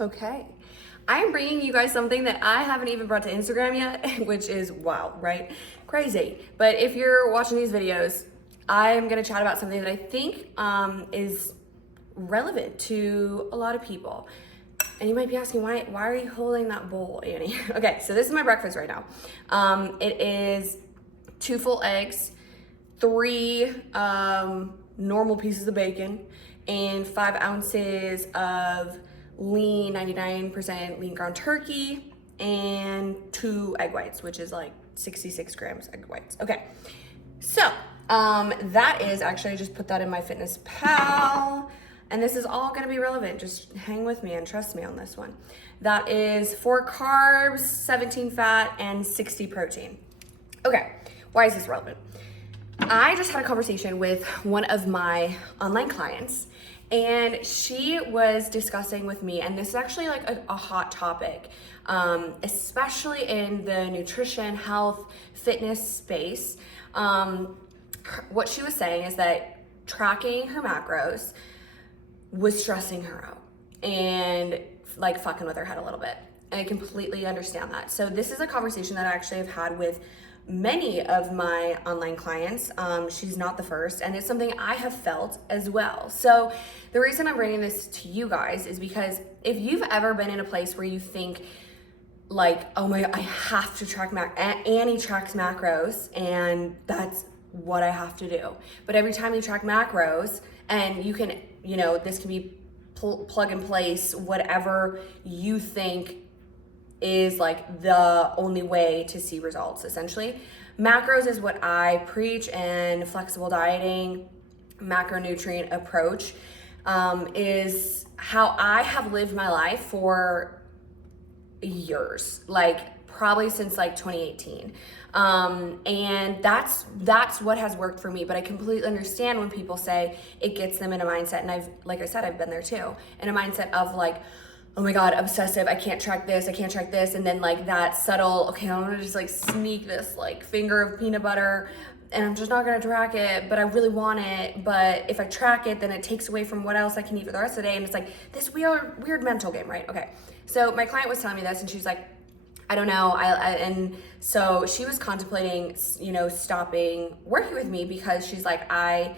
Okay. I'm bringing you guys something that I haven't even brought to Instagram yet, which is wild, right? Crazy. But if you're watching these videos, I'm gonna chat about something that I think is relevant to a lot of people. And you might be asking, why are you holding that bowl, Annie? Okay, so this is my breakfast right now. It is 2 full eggs, 3 normal pieces of bacon, and 5 ounces of lean 99% lean ground turkey, and 2 egg whites, which is like 66 grams egg whites. Okay, so that is actually, I just put that in my Fitness Pal, and this is all gonna be relevant. Just hang with me and trust me on this one. That is 4 carbs, 17 fat, and 60 protein. Okay, why is this relevant? I just had a conversation with one of my online clients, and she was discussing with me, and this is actually like a hot topic, especially in the nutrition, health, fitness space. What she was saying is that tracking her macros was stressing her out and like fucking with her head a little bit. And I completely understand that. So this is a conversation that I actually have had with many of my online clients. She's not the first, and it's something I have felt as well. So the reason I'm bringing this to you guys is because if you've ever been in a place where you think like, oh my, I have to track Annie tracks macros, and that's what I have to do. But every time you track macros, and you can, this can be plug and place, whatever you think is like the only way to see results, essentially. Macros is what I preach, and flexible dieting, macronutrient approach is how I have lived my life for years, like probably since like 2018. And that's what has worked for me. But I completely understand when people say it gets them in a mindset, and like I said, I've been there too, in a mindset of like, oh my God, obsessive, I can't track this, and then like that subtle, okay, I'm gonna just like sneak this like finger of peanut butter, and I'm just not gonna track it, but I really want it, but if I track it, then it takes away from what else I can eat for the rest of the day, and it's like this weird mental game, right? Okay, so my client was telling me this, and she's like, I don't know, and so she was contemplating, stopping working with me because she's like, I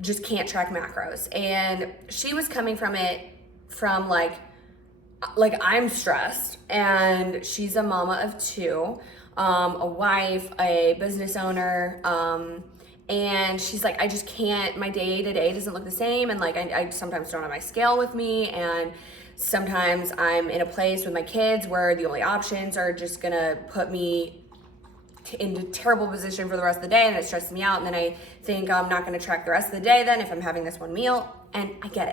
just can't track macros, and she was coming from it from like I'm stressed, and she's a mama of 2, a wife, a business owner, and she's like, I just can't, my day to day doesn't look the same, and like I sometimes don't have my scale with me, and sometimes I'm in a place with my kids where the only options are just gonna put me in a terrible position for the rest of the day, and it stresses me out, and then I think I'm not gonna track the rest of the day then if I'm having this one meal, and I get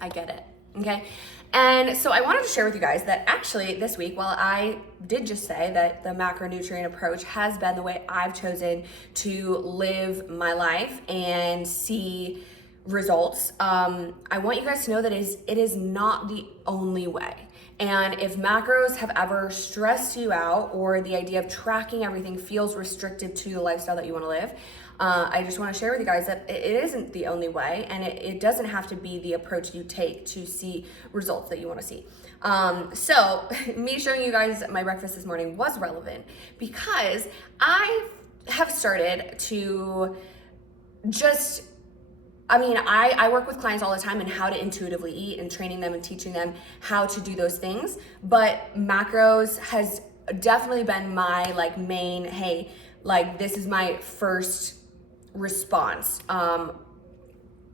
it, okay? And so I wanted to share with you guys that actually this week, while I did just say that the macronutrient approach has been the way I've chosen to live my life and see results, I want you guys to know that it is not the only way. And if macros have ever stressed you out, or the idea of tracking everything feels restrictive to the lifestyle that you want to live, I just want to share with you guys that it isn't the only way, and it doesn't have to be the approach you take to see results that you want to see. So me showing you guys my breakfast this morning was relevant because I have started to just, I work with clients all the time and how to intuitively eat, and training them and teaching them how to do those things. But macros has definitely been my like main, hey, like this is my first response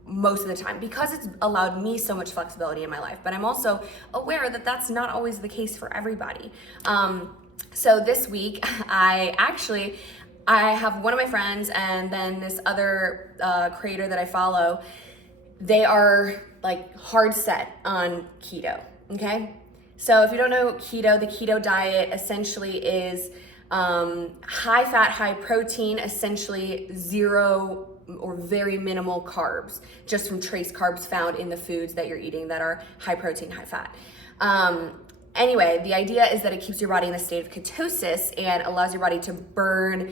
most of the time, because it's allowed me so much flexibility in my life. But I'm also aware that that's not always the case for everybody. So this week I have one of my friends, and then this other creator that I follow. They are like hard set on keto, okay? So if you don't know keto, the keto diet essentially is high fat, high protein, essentially 0 or very minimal carbs, just from trace carbs found in the foods that you're eating that are high protein, high fat. Anyway, the idea is that it keeps your body in a state of ketosis and allows your body to burn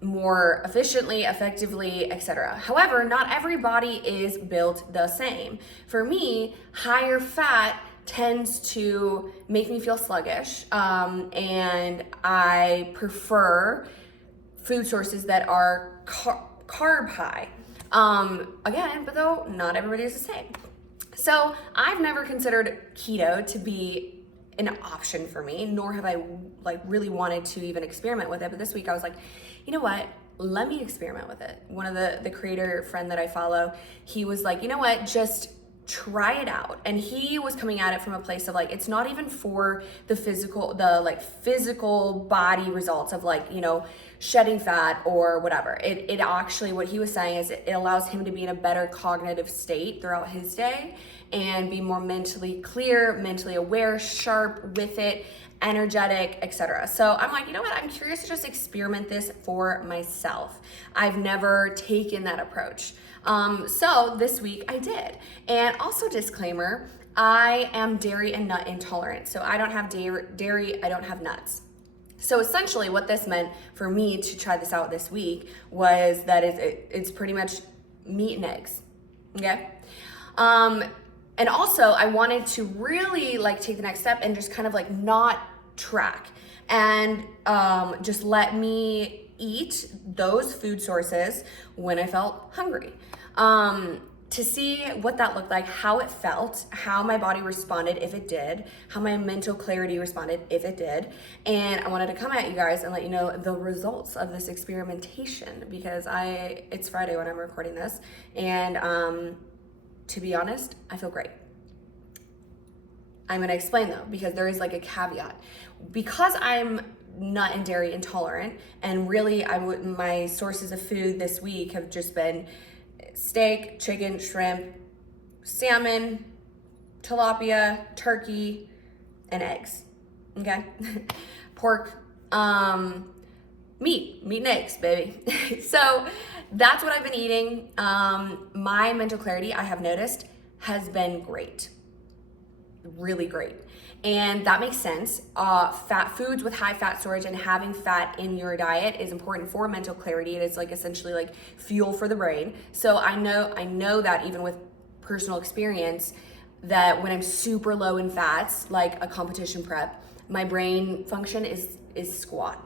more efficiently, effectively, etc. However, not every body is built the same. For me, higher fat tends to make me feel sluggish, and I prefer food sources that are carb high. Again, but though not everybody is the same. So I've never considered keto to be an option for me, nor have I like really wanted to even experiment with it. But this week I was like, you know what? Let me experiment with it. One of the creator friend that I follow, he was like, you know what? Just try it out. And he was coming at it from a place of like, it's not even for the physical body results of like, you know, shedding fat or whatever. It actually, what he was saying is it allows him to be in a better cognitive state throughout his day and be more mentally clear, mentally aware, sharp with it, energetic, etc. So I'm like, you know what? I'm curious to just experiment this for myself. I've never taken that approach. So this week I did. And also disclaimer, I am dairy and nut intolerant. So I don't have dairy, I don't have nuts. So essentially what this meant for me to try this out this week was that it's pretty much meat and eggs, okay? And also I wanted to really like take the next step and just kind of like not track and just let me eat those food sources when I felt hungry. To see what that looked like, how it felt, how my body responded if it did, how my mental clarity responded if it did. And I wanted to come at you guys and let you know the results of this experimentation because it's Friday when I'm recording this. And to be honest, I feel great. I'm gonna explain though, because there is like a caveat. Because I'm nut and dairy intolerant, and really my sources of food this week have just been steak, chicken, shrimp, salmon, tilapia, turkey, and eggs, okay? Pork, meat and eggs, baby. So that's what I've been eating. My mental clarity, I have noticed, has been great, really great. And that makes sense. Fat foods with high fat storage and having fat in your diet is important for mental clarity. It is like essentially like fuel for the brain. So I know that even with personal experience that when I'm super low in fats, like a competition prep, my brain function is squat.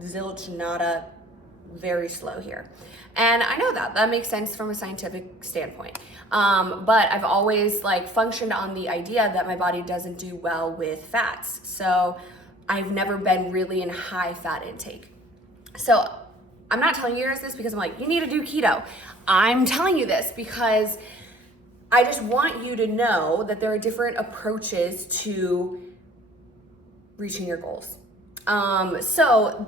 Zilch, nada, very slow here. And I know that makes sense from a scientific standpoint. But I've always like functioned on the idea that my body doesn't do well with fats. So I've never been really in high fat intake. So I'm not telling you guys this because I'm like, you need to do keto. I'm telling you this because I just want you to know that there are different approaches to reaching your goals. So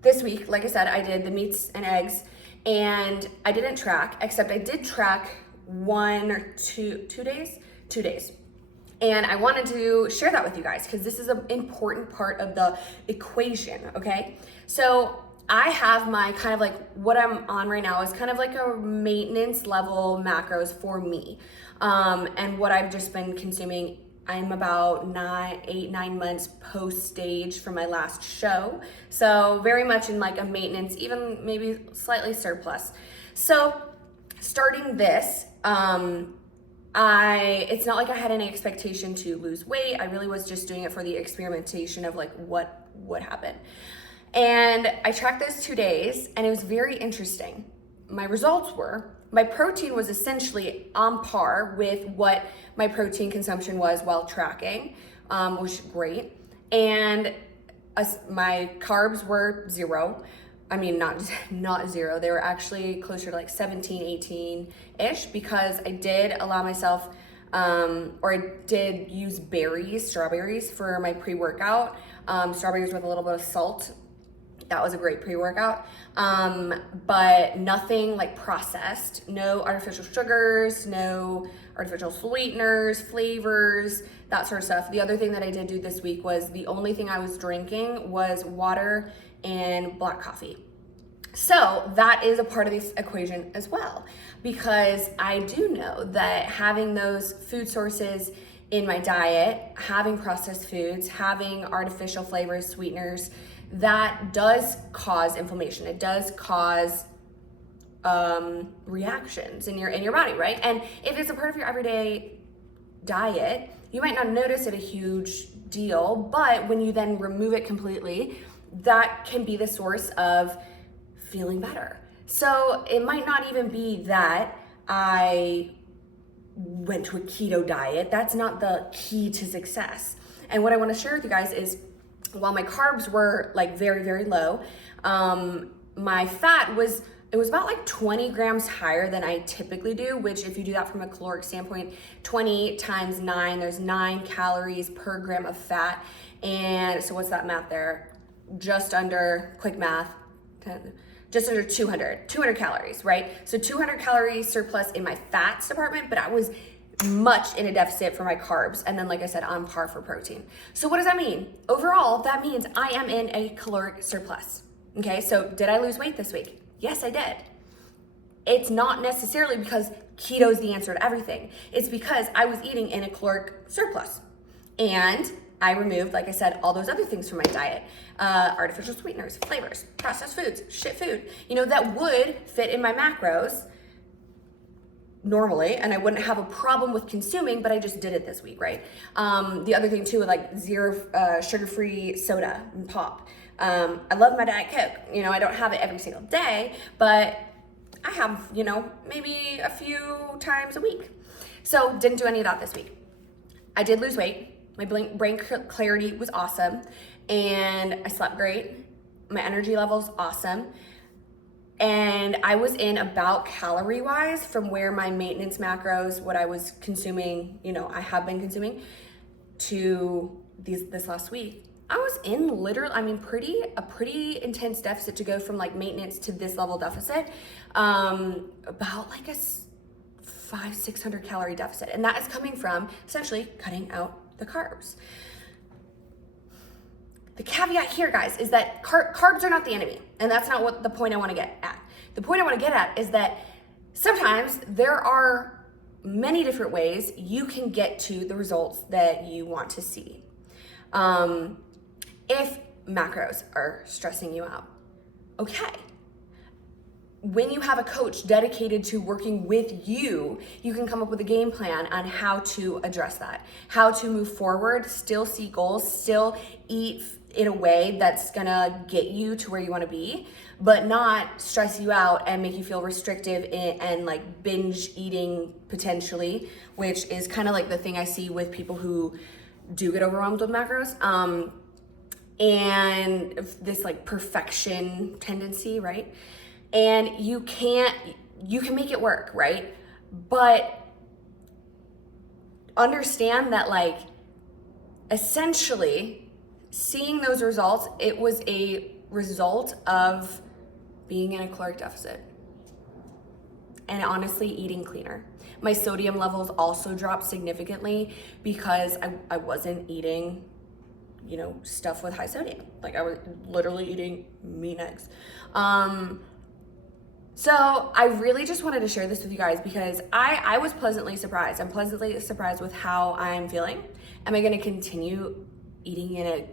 this week, like I said, I did the meats and eggs and I didn't track, except I did track 2 days. And I wanted to share that with you guys because this is an important part of the equation, okay? So I have my kind of like what I'm on right now is kind of like a maintenance level macros for me. And what I've just been consuming, I'm about 9 months post stage from my last show. So very much in like a maintenance, even maybe slightly surplus. So starting this, it's not like I had any expectation to lose weight. I really was just doing it for the experimentation of like what would happen. And I tracked those 2 days and it was very interesting. My results were, my protein was essentially on par with what my protein consumption was while tracking, which is great. And my carbs were 0. I mean, not 0. They were actually closer to like 17, 18-ish because I did allow myself, or I did use strawberries for my pre-workout. Strawberries with a little bit of salt. That was a great pre-workout. But nothing like processed, no artificial sugars, no artificial sweeteners, flavors, that sort of stuff. The other thing that I did do this week was the only thing I was drinking was water and black coffee. So that is a part of this equation as well, because I do know that having those food sources in my diet, having processed foods, having artificial flavors, sweeteners, that does cause inflammation. It does cause reactions in your body, right? And if it's a part of your everyday diet, You might not notice it a huge deal, but when you then remove it completely, that can be the source of feeling better. So it might not even be that I went to a keto diet. That's not the key to success. And what I want to share with you guys is, while my carbs were like very, very low, my fat was about like 20 grams higher than I typically do, which if you do that from a caloric standpoint, 20 times 9, there's 9 calories per gram of fat. And so what's that math there? Just under, quick math, just under 200 calories, right? So 200 calories surplus in my fats department, but I was much in a deficit for my carbs. And then, like I said, on par for protein. So what does that mean? Overall, that means I am in a caloric surplus. Okay, so did I lose weight this week? Yes, I did. It's not necessarily because keto is the answer to everything. It's because I was eating in a caloric surplus. And I removed, like I said, all those other things from my diet. Artificial sweeteners, flavors, processed foods, shit food, that would fit in my macros normally, and I wouldn't have a problem with consuming, but I just did it this week, right? The other thing too, like zero sugar-free soda and pop. I love my Diet Coke. I don't have it every single day, but I have, maybe a few times a week. So didn't do any of that this week. I did lose weight. My brain clarity was awesome, and I slept great. My energy level's awesome. And I was in about calorie-wise from where my maintenance macros, what I was consuming, I have been consuming, to this last week. I was in literally, a pretty intense deficit to go from like maintenance to this level deficit, about like a 500-600 calorie deficit. And that is coming from essentially cutting out the carbs. The caveat here, guys, is that carbs are not the enemy, and that's not what the point I want to get at. The point I want to get at is that sometimes there are many different ways you can get to the results that you want to see. If macros are stressing you out, okay. When you have a coach dedicated to working with you, you can come up with a game plan on how to address that, how to move forward, still see goals, still eat in a way that's gonna get you to where you wanna be, but not stress you out and make you feel restrictive and like binge eating potentially, which is kind of like the thing I see with people who do get overwhelmed with macros. And this like perfection tendency, right? And you can make it work, right? But understand that like essentially seeing those results, it was a result of being in a caloric deficit and honestly eating cleaner. My sodium levels also dropped significantly because I wasn't eating stuff with high sodium. Like I was literally eating meat and eggs. So I really just wanted to share this with you guys because I was pleasantly surprised. I'm pleasantly surprised with how I'm feeling. Am I gonna continue eating in a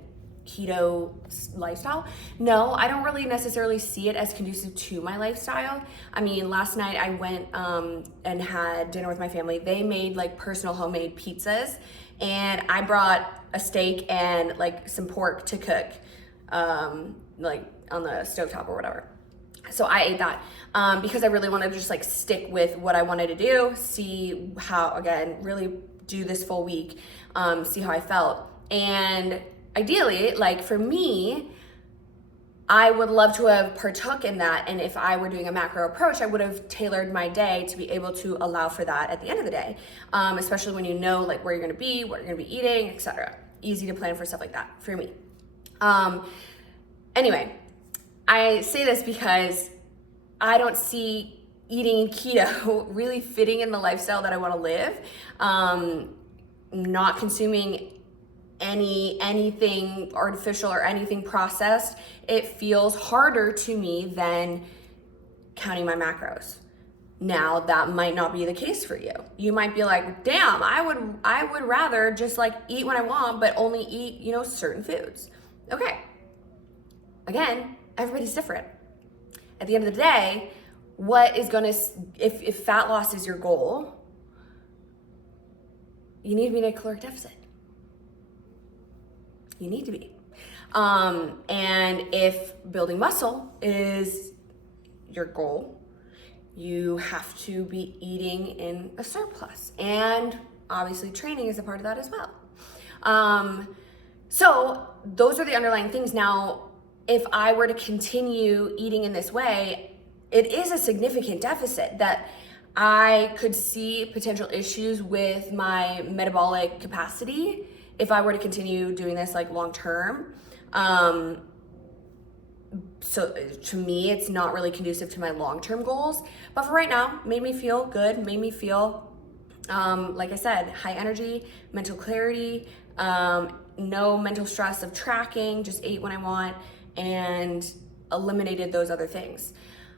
keto lifestyle? No, I don't really necessarily see it as conducive to my lifestyle. Last night I went and had dinner with my family. They made like personal homemade pizzas, and I brought a steak and like some pork to cook, like on the stovetop or whatever. So I ate that because I really wanted to just like stick with what I wanted to do, see how, again, really do this full week, see how I felt. And ideally, like for me, I would love to have partook in that. And if I were doing a macro approach, I would have tailored my day to be able to allow for that at the end of the day, especially when you know like where you're gonna be, what you're gonna be eating, etc. Easy to plan for stuff like that for me. Anyway, I say this because I don't see eating keto really fitting in the lifestyle that I want to live. Not consuming anything artificial or anything processed, it feels harder to me than counting my macros. Now, that might not be the case for you. You might be like, damn, I would rather just like eat when I want, but only eat, certain foods. Okay. Again, everybody's different. At the end of the day, what is gonna, if fat loss is your goal, you need to be in a caloric deficit. You need to be. And if building muscle is your goal, you have to be eating in a surplus. And obviously training is a part of that as well. So those are the underlying things. Now, if I were to continue eating in this way, it is a significant deficit that I could see potential issues with my metabolic capacity if I were to continue doing this like long term. So to me, it's not really conducive to my long-term goals, but for right now, made me feel good, made me feel, like I said, high energy, mental clarity, no mental stress of tracking, just ate when I want, and eliminated those other things.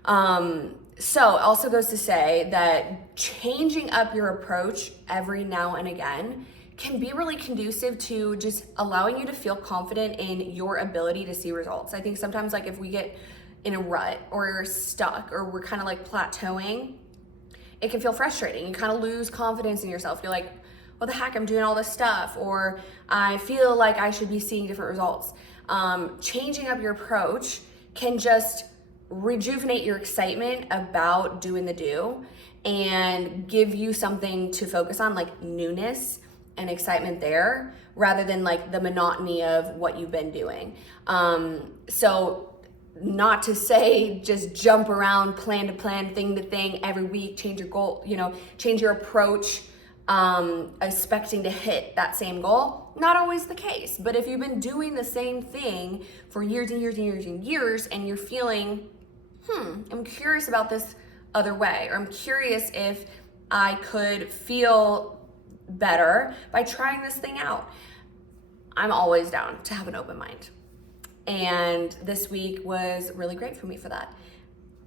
So also goes to say that changing up your approach every now and again can be really conducive to just allowing you to feel confident in your ability to see results. I think sometimes like if we get in a rut or stuck or we're kind of like plateauing, it can feel frustrating. You kind of lose confidence in yourself. You're like, what the heck, I'm doing all this stuff, or I feel like I should be seeing different results. Changing up your approach can just rejuvenate your excitement about doing the do and give you something to focus on, like newness and excitement there, rather than like the monotony of what you've been doing. So not to say just jump around plan to plan, thing to thing every week, change your goal, change your approach, expecting to hit that same goal. Not always the case, but if you've been doing the same thing for years and years and years and years, and you're feeling, I'm curious about this other way, or I'm curious if I could feel better by trying this thing out, I'm always down to have an open mind. And this week was really great for me for that.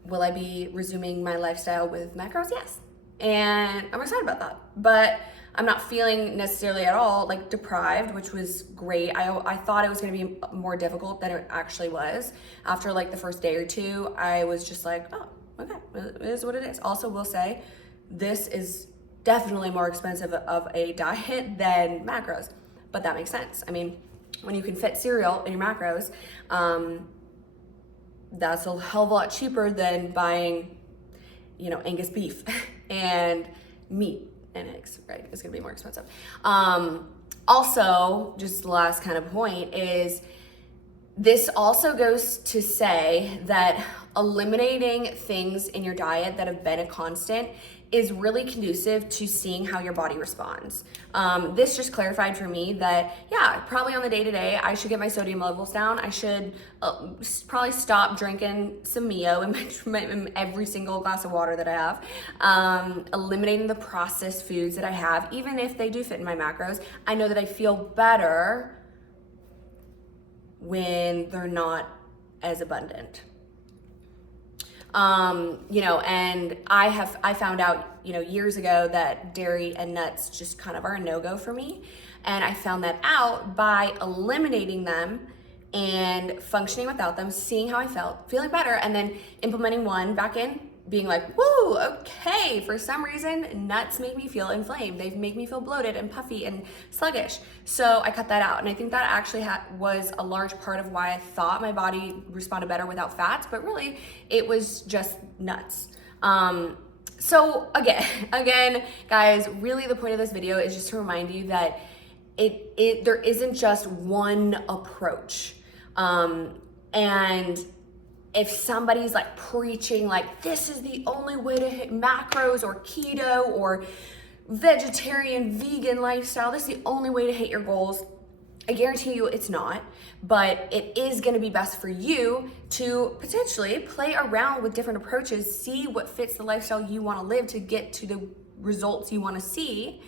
Will I be resuming my lifestyle with macros? Yes. And I'm excited about that. But I'm not feeling necessarily at all like deprived, which was great. I thought it was going to be more difficult than it actually was. After like the first day or two, I was just like, oh, okay, it is what it is. Also will say, this is definitely more expensive of a diet than macros, but that makes sense. I mean, when you can fit cereal in your macros, that's a hell of a lot cheaper than buying, Angus beef and meat and eggs, right? It's gonna be more expensive. Also, just the last kind of point is, this also goes to say that eliminating things in your diet that have been a constant is really conducive to seeing how your body responds. This just clarified for me that, probably on the day-to-day, I should get my sodium levels down. I should probably stop drinking some Mio in every single glass of water that I have. Eliminating the processed foods that I have, even if they do fit in my macros. I know that I feel better when they're not as abundant. And I found out, years ago that dairy and nuts just kind of are a no-go for me. And I found that out by eliminating them and functioning without them, seeing how I felt, feeling better, and then implementing one back in, being like, woo, okay. For some reason, nuts make me feel inflamed. They make me feel bloated and puffy and sluggish. So I cut that out. And I think that actually was a large part of why I thought my body responded better without fats, but really it was just nuts. So again, guys, really the point of this video is just to remind you that there isn't just one approach. And if somebody's like preaching like this is the only way to hit macros or keto or vegetarian, vegan lifestyle, this is the only way to hit your goals, I guarantee you it's not, but it is gonna be best for you to potentially play around with different approaches, see what fits the lifestyle you wanna live to get to the results you wanna see.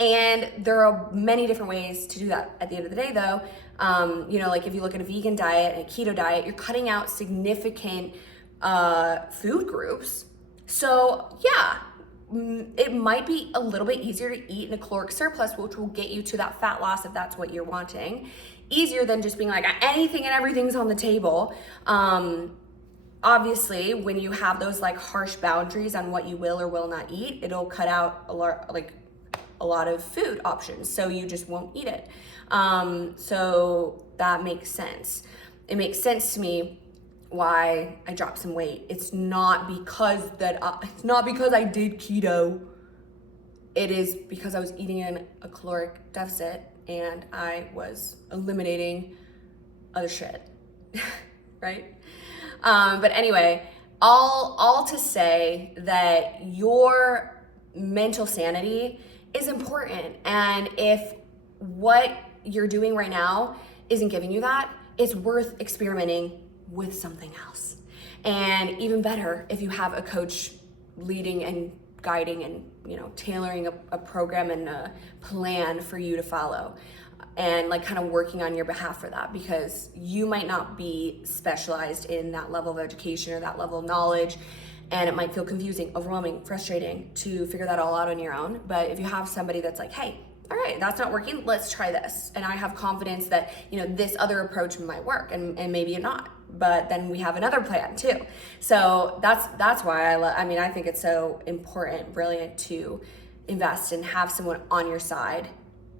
And there are many different ways to do that. At the end of the day though, like if you look at a vegan diet and a keto diet, you're cutting out significant food groups. So it might be a little bit easier to eat in a caloric surplus, which will get you to that fat loss if that's what you're wanting. Easier than just being like anything and everything's on the table. Obviously, when you have those like harsh boundaries on what you will or will not eat, it'll cut out a lot, like a lot of food options, so you just won't eat it. So that makes sense. It makes sense to me why I dropped some weight. It's not because I did keto. It is because I was eating in a caloric deficit and I was eliminating other shit, right? But anyway, all to say that your mental sanity is important. And if what you're doing right now isn't giving you that, it's worth experimenting with something else. And even better, if you have a coach leading and guiding and, tailoring a program and a plan for you to follow, and like kind of working on your behalf for that, because you might not be specialized in that level of education or that level of knowledge, and it might feel confusing, overwhelming, frustrating to figure that all out on your own. But if you have somebody that's like, hey, all right, that's not working, let's try this, and I have confidence that this other approach might work, and maybe it not, but then we have another plan too. So that's why I think it's so important, brilliant to invest and have someone on your side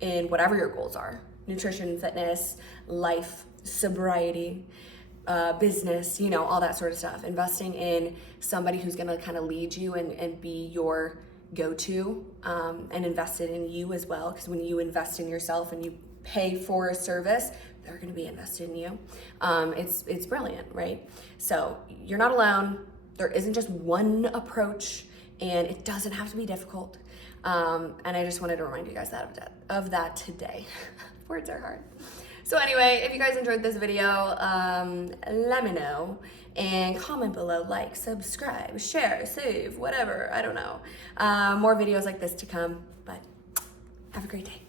in whatever your goals are: nutrition, fitness, life, sobriety, business, all that sort of stuff. Investing in somebody who's gonna kind of lead you and be your go-to, and invested in you as well, because when you invest in yourself and you pay for a service, they're going to be invested in you. It's brilliant, right? So you're not alone. There isn't just one approach, and it doesn't have to be difficult. And I just wanted to remind you guys of that today. Words are hard. So anyway, if you guys enjoyed this video, let me know, and comment below, like, subscribe, share, save, whatever, I don't know. More videos like this to come, but have a great day.